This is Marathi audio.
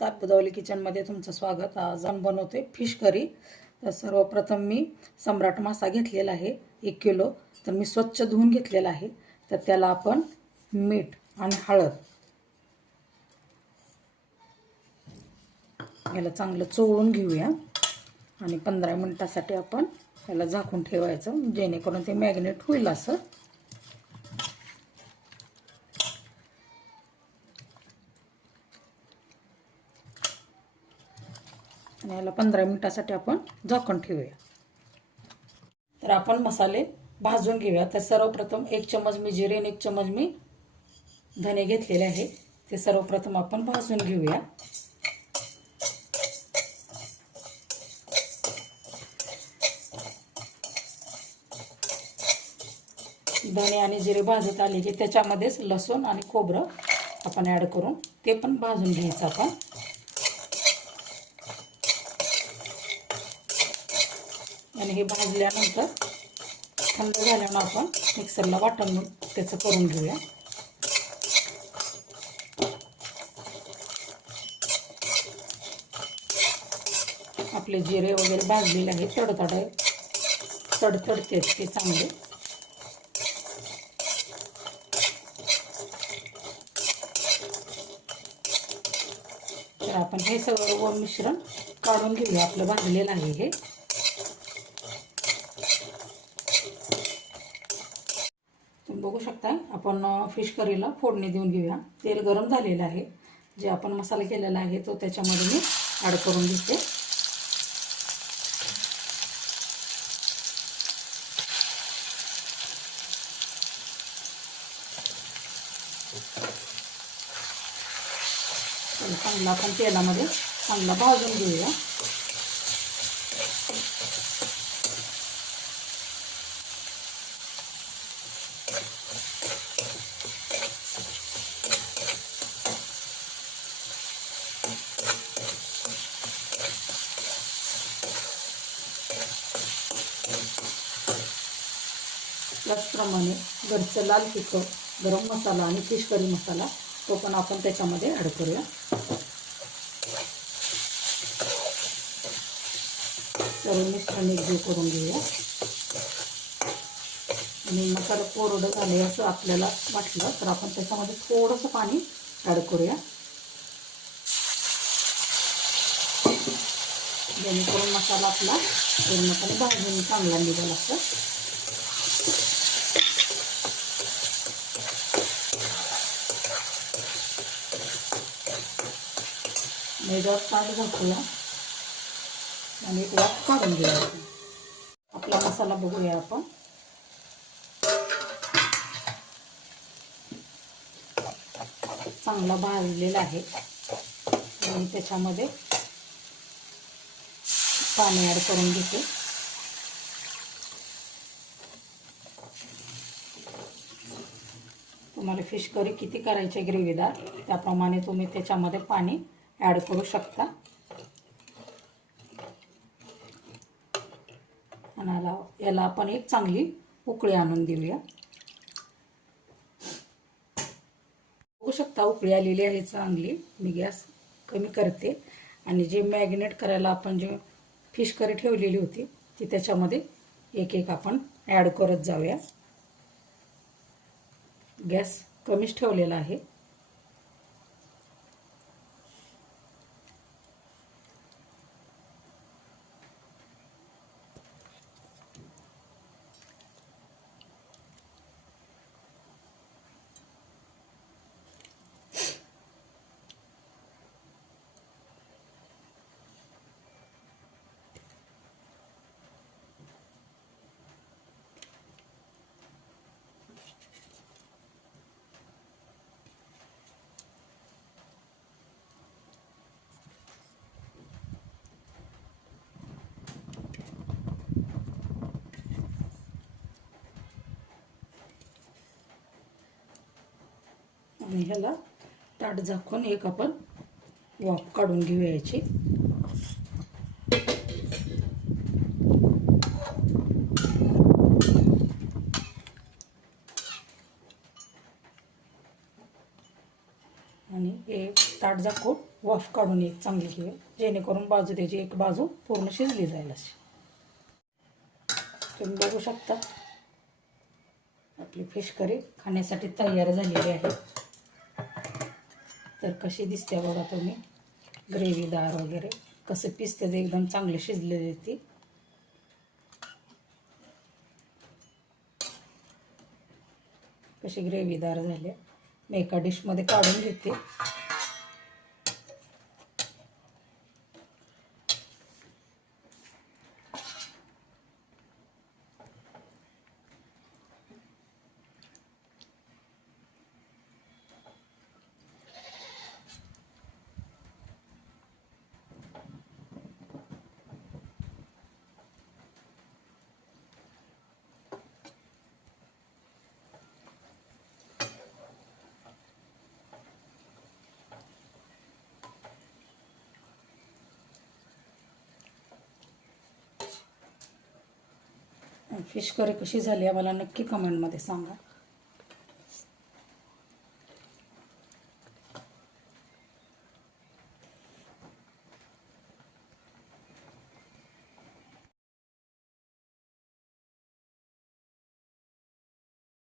नमस्कार पदवली किचनमध्ये तुमचं स्वागत. आज आपण बनवते फिश करी तर सर्वप्रथम मी सम्राट मासा घेतलेला आहे एक किलो. तर मी स्वच्छ धुवून घेतलेला आहे. तर त्याला आपण मीठ आणि हळद. याला चांगलं चोळून घेऊया. आणि पंधरा मिनटासाठी आपण याला झाकून ठेवायचं जेणेकरून ते मॅग्नेट होईल असं. आणि याला पंधरा मिनिटासाठी आपण झाकण ठेवूया. तर आपण मसाले भाजून घेऊया. तर सर्वप्रथम एक चमच मी जिरे आणि एक चमच मी धने घेतलेले आहे. ते सर्वप्रथम आपण भाजून घेऊया. धने आणि जिरे भाजत आले की त्याच्यामध्येच लसूण आणि खोबरं आपण ॲड करून ते पण भाजून घ्यायचं आपण. आणि हे भाजल्यानंतर थंड झाल्यानं आपण मिक्सरला वाटण त्याचं करून घेऊया. आपले जिरे वगैरे भाजलेले आहे तडतड तडतडते ते चांगले. तर आपण हे सगळं मिश्रण काढून घेऊया. आपलं भाजलेलं आहे हे. तुम्ही बघू शकता आपण फिश करीला फोडणी देऊन घेऊया. तेल गरम झालेलं आहे. जे आपण मसाला केलेला आहे तो त्याच्यामध्ये मी ॲड करून घेते. चांगला आपण तेलामध्ये चांगला भाजून घेऊया. त्याचप्रमाणे घरचं लाल तिखट गरम मसाला आणि फिश करी मसाला तो पण आपण त्याच्यामध्ये ॲड करूया. सर्व मिश्रण एकजीव करून घेऊया. आणि मसाला कोरडं झाले असं आपल्याला वाटलं तर आपण त्याच्यामध्ये थोडंसं पाणी ॲड करूया. जेणेकरून मसाला आपला पूर्णपणे भाजून चांगला निघाला असतं मेजावर ताट घातूया आणि एक वाफ काढून घेऊया आपला मसाला बघूया आपण चांगला भाजलेला आहे आणि त्याच्यामध्ये पाणी ॲड करून घेते तुम्हाला फिश करी किती करायचे ग्रेव्हीदार त्याप्रमाणे तुम्ही त्याच्यामध्ये पाणी ॲड करू शकता. आणि याला याला आपण एक चांगली उकळी आणून देऊया. बघू शकता उकळी आलेली आहे चांगली. मी गॅस कमी करते. आणि जे मॅग्नेट करायला आपण जे फिश करी ठेवलेली होती ती त्याच्यामध्ये एक एक आपण ॲड करत जाऊया. गॅस कमीच ठेवलेला आहे. आणि ह्याला ताट झाकून एक आपण वाफ काढून घेऊया याची. आणि एक ताट झाकून वाफ काढून एक चांगली घेऊया जेणेकरून बाजू त्याची एक बाजू पूर्ण शिजली जाईल अशी. तुम्ही बघू शकता. आपली फिश करी खाण्यासाठी तयार झालेली आहे. तर कशी दिसते बघा तुम्ही? ग्रेव्हीदार वगैरे. कसं पिसते ते एकदम चांगले शिजलेले ती. कशी ग्रेव्हीदार झाले. मी एका डिशमध्ये काढून घेते. फिश करी कशी झाली आहे मला नक्की कमेंटमध्ये सांगा.